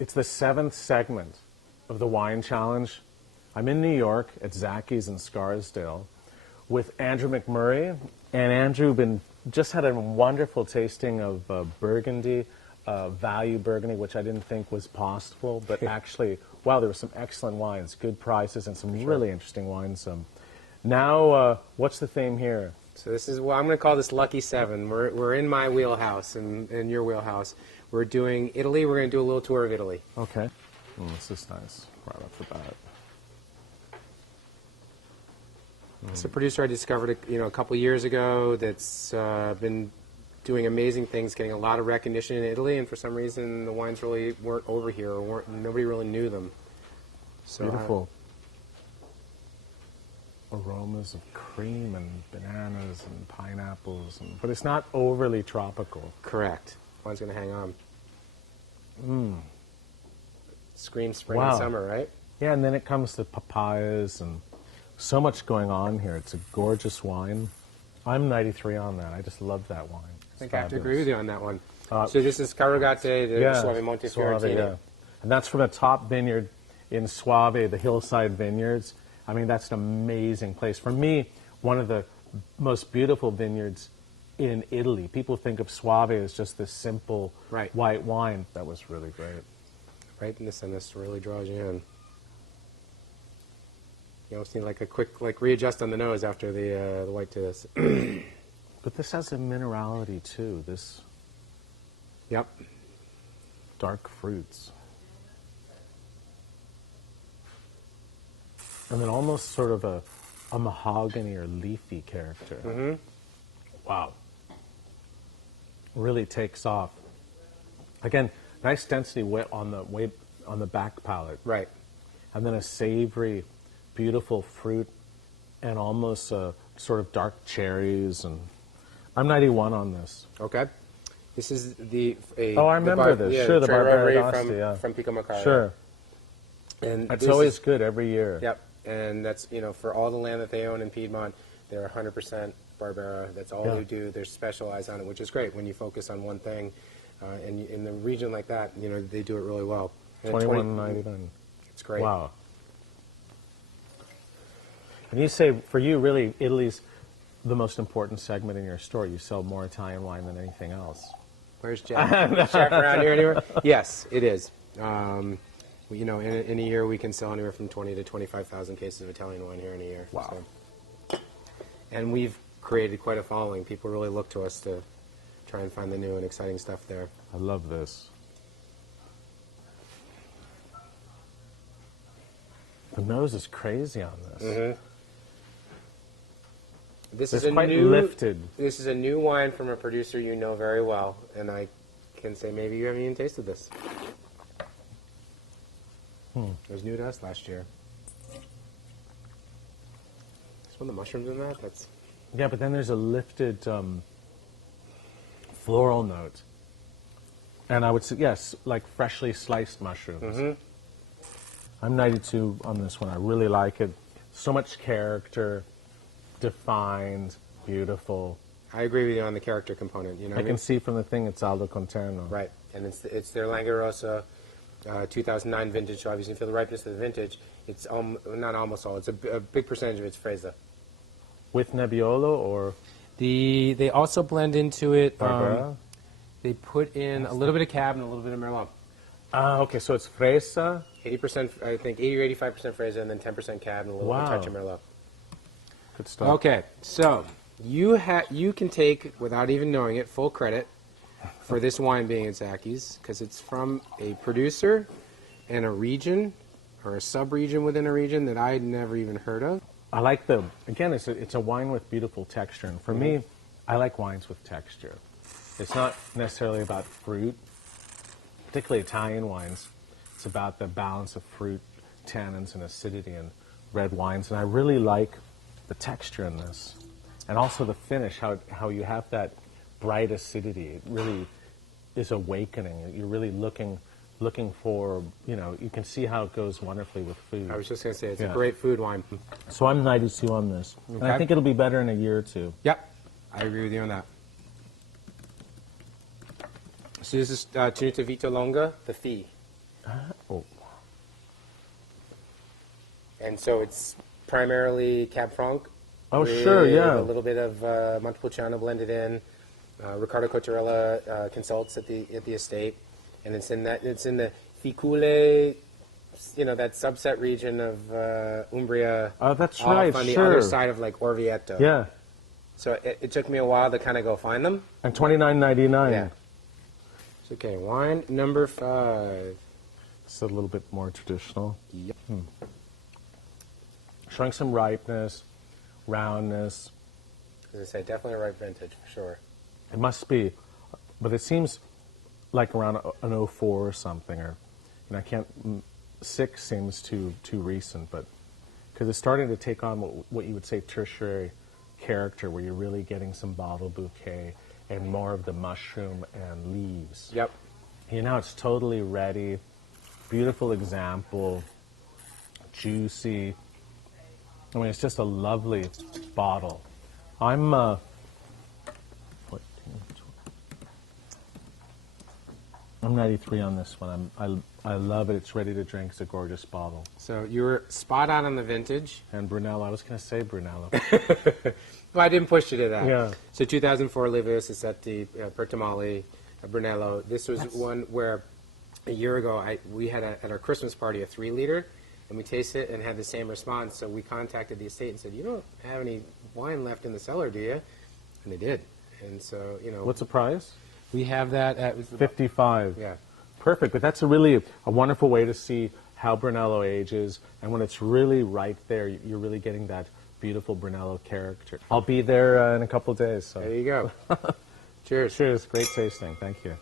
It's the 7th segment of the Wine Challenge. I'm in New York at Zachys in Scarsdale with Andrew McMurray. And Andrew just had a wonderful tasting of Burgundy, value Burgundy, which I didn't think was possible. But actually, wow, there were some excellent wines, good prices, and some really interesting wines. Now, what's the theme here? So this is, well, I'm going to call this Lucky 7. We're in my wheelhouse and in your wheelhouse. We're doing Italy. We're going to do a little tour of Italy. Okay. This is nice, right off the bat. It's a producer I discovered a couple years ago that's been doing amazing things, getting a lot of recognition in Italy, and for some reason the wines really weren't over here, or nobody really knew them. So beautiful aromas of cream and bananas and pineapples, but it's not overly tropical. Correct. Wine's going to hang on. Scream spring Wow. and summer, right? Yeah, and then it comes to papayas and so much going on here. It's a gorgeous wine. I'm 93 on that. I just love that wine. I think I have to agree with you on that one. So this is Carugate de Soave Monte Soave, Fiorentino. yeah. And that's from a top vineyard in Soave, the hillside vineyards. I mean, that's an amazing place. For me, one of the most beautiful vineyards in Italy. People think of Soave as just this simple white wine. That was really great. Ripeness in this really draws you in. You almost need like a quick readjust on the nose after the white to this. But this has a minerality too. This dark fruits. And then almost sort of a mahogany or leafy character. Mm-hmm. Wow. Really takes off. Again, nice density on the back palate. Right. And then a savory, beautiful fruit and almost sort of dark cherries. And I'm 91 on this. Okay. This is I remember this. Yeah, sure, the Barbera from Pico Macaro. Sure. And it's always good every year. Yep. And that's, for all the land that they own in Piedmont, they're 100% Barbera. That's all they do. They're specialized on it, which is great when you focus on one thing. And in a region like that, they do it really well. 21.99. It's great. Wow. And you say, for you, really, Italy's the most important segment in your store. You sell more Italian wine than anything else. Where's Jeff? Chef around here anywhere? Yes, it is. In a year we can sell anywhere from 20 to 25,000 cases of Italian wine here in a year. Wow. So. And we've created quite a following. People really look to us to try and find the new and exciting stuff there. I love this. The nose is crazy on this. Mm-hmm. This it's is quite lifted. This is a new wine from a producer you know very well, and I can say maybe you haven't even tasted this. It was new to us last year. There's one of the mushrooms in that. Yeah, but then there's a lifted floral note, and I would say yes, like freshly sliced mushrooms. Mm-hmm. I'm 92 on this one. I really like it. So much character, defined, beautiful. I agree with you on the character component. I can see from the thing it's Aldo Conterno. Right, and it's their Langarosa 2009 vintage. So obviously, for the ripeness of the vintage, it's not almost all. It's a big percentage of it's Fresa. With Nebbiolo or they also blend into it. Barbera? They put in a little bit of Cab and a little bit of Merlot. Okay, so it's Fresa. 80%, I think, 80 or 85% Fresa, and then 10% Cab and a little touch of Merlot. Good stuff. Okay, so you can take, without even knowing it, full credit for this wine being at Zachys, because it's from a producer and a region, or a sub-region within a region that I'd never even heard of. I like again, it's a wine with beautiful texture, and for me, I like wines with texture. It's not necessarily about fruit, particularly Italian wines. It's about the balance of fruit, tannins, and acidity in red wines, and I really like the texture in this. And also the finish, how you have that bright acidity. It really is awakening. You're really looking for, you can see how it goes wonderfully with food. I was just going to say, it's a great food wine. So I'm 92 on this. Okay. And I think it'll be better in a year or two. Yep, I agree with you on that. So this is Tenuta Vita Longa, the fee. Oh, And so it's primarily Cab Franc. oh with sure, yeah. a little bit of Montepulciano blended in. Ricardo Cottarella consults at the estate, and it's in the Ficule, that subset region of Umbria. Oh, that's off right, on the sure. other side of like Orvieto. Yeah. So it took me a while to kind of go find them. And $29.99. Yeah. It's okay. Wine number 5. It's a little bit more traditional. Yep. Showing some ripeness, roundness. As I say, definitely a ripe vintage for sure. It must be, but it seems like around an 04 or something, or I can't. 6 seems too recent, but because it's starting to take on what you would say tertiary character, where you're really getting some bottle bouquet and more of the mushroom and leaves. Yep. It's totally ready. Beautiful example. Juicy. I mean, it's just a lovely bottle. I'm 14, 12. I'm 93 on this one. I love it. It's ready to drink. It's a gorgeous bottle. So you were spot on the vintage. And Brunello. I was going to say Brunello. Well, I didn't push you to that. Yeah. So 2004 Livius Assetti, Pertamali, Brunello. This was one where a year ago we had at our Christmas party a 3-liter, and we tasted it and had the same response. So we contacted the estate and said, "You don't have any wine left in the cellar, do you?" And they did. And so What's the price? we have that at 55. Yeah. Perfect. But that's a wonderful way to see how Brunello ages, and when it's really right there, you're really getting that beautiful Brunello character. I'll be there in a couple of days. So. There you go. Cheers. Cheers. Great tasting. Thank you.